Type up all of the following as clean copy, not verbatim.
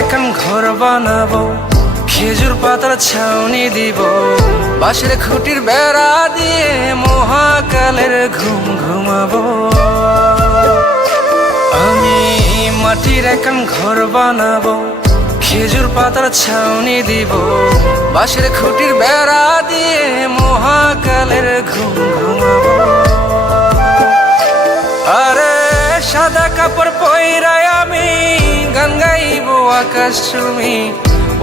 এখন ঘর বানাবো, খেজুর পাতার ছাউনি দিব, বাঁশের খুঁটির বেড়া দিয়ে মহাকালের ঘুম ঘুমাবো। আমি মাটির এখন ঘর বানাবো, খেজুর পাতার ছাউনি দিব, বাঁশের খুঁটির বেড়া দিয়ে মহাকালের ঘুম ঘুমাবো। আরে সাদা কাপড় পইরায় আমি গান গাইব আকাশ চুমি,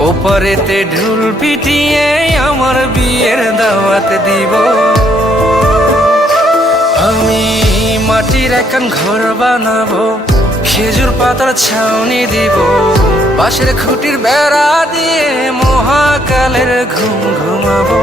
ওপারেতে ঢোল পিটিয়ে আমার বিয়ের দাওয়াত দিব। আমি মাটির এখন ঘর বানাবো, খেজুর পাতার ছাউনি দিব, বাঁশের খুঁটির বেড়া দিয়ে মহাকালের ঘুম ঘুমাবো।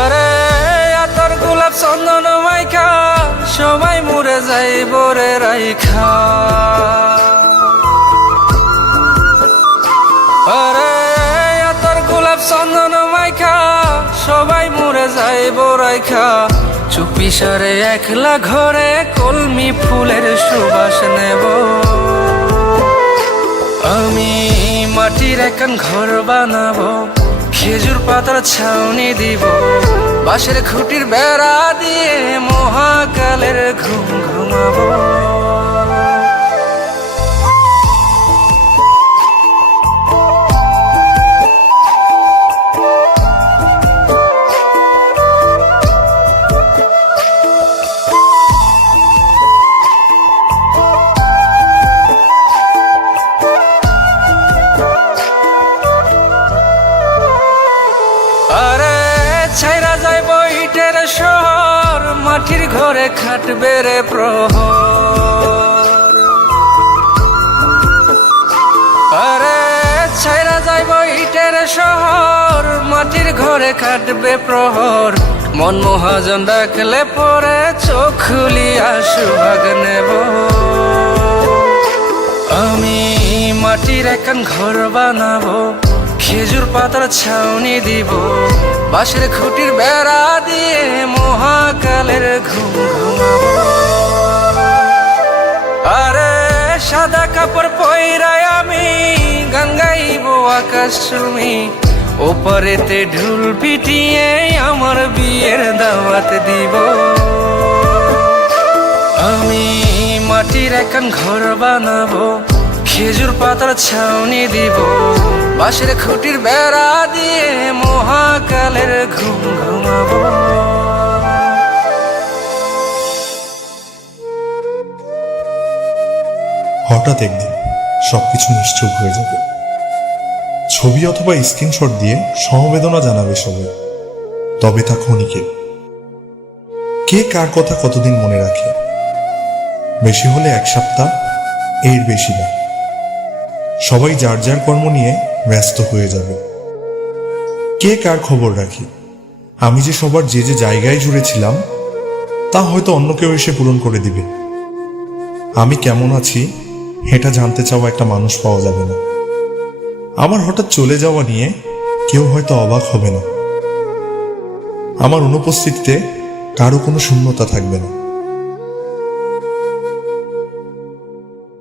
আরে আতর গোলাপ চন্দন মাইখা সবাই মরে যাইব রে রাইখা। আরে আতর গোলাপ চন্দন মাইখা সবাই মরে যাইব রাইখা, চুপি সারে একলা ঘরে কলমি ফুলের সুবাস নেব। আমি মাটির এখন ঘর বানাবো, খেজুর পাতার ছাউনি দিব, বাঁশের খুঁটির বেড়া দিয়ে মহাকালের ঘুম ঘুমাবো। আরে ছাইরা যাইব ইটের শহর, মাটির ঘরে খাটবে রে প্রহর। আরে ছাইরা যাইব ইটের শহর, মাটির ঘরে খাটবে প্রহর, মন মহাজন ডাকলে পরে চোখ খুলিয়া সুভাগ নেব। আমি মাটির এখন ঘর বানাবো, খেজুর পাতার ছাউনি দিব, বাঁশের খুঁটির বেড়া দিয়ে মহাকালের ঘুম ঘুমাবো। আরে সাদা কাপড় পইরায় আমি গান গাইব আকাশ চুমি, ওপারেতে ঢোল পিটিয়ে আমার বিয়ের দাওয়াত দিব। আমি মাটির এখন ঘর বানাবো, খেজুর পাতার ছাউনি দিব, বাঁশের খুঁটির বেড়া দিয়ে মহাকালের ঘুম ঘুমাবো। হঠাৎ একদিন সবকিছু নিশ্চুপ হয়ে যাবে। ছবি অথবা স্ক্রিনশট দিয়ে সমবেদনা জানাবে সবাই, তবে তা ক্ষণিকের। কে কার কথা কতদিন মনে রাখে? বেশি হলে এক সপ্তাহ, এর বেশি না। সবাই যার যার কর্ম নিয়ে ব্যস্ত হয়ে যাবে। কে কার খবর রাখি? আমি যে সবার যে যে জায়গায় জুড়েছিলাম তা হয়তো অন্য কেউ এসে পূরণ করে দিবে। আমি কেমন আছি এটা জানতে চাওয়া একটা মানুষ পাওয়া যাবে না। আমার হঠাৎ চলে যাওয়া নিয়ে কেউ হয়তো অবাক হবে না। আমার অনুপস্থিতিতে কারো কোনো শূন্যতা থাকবে না।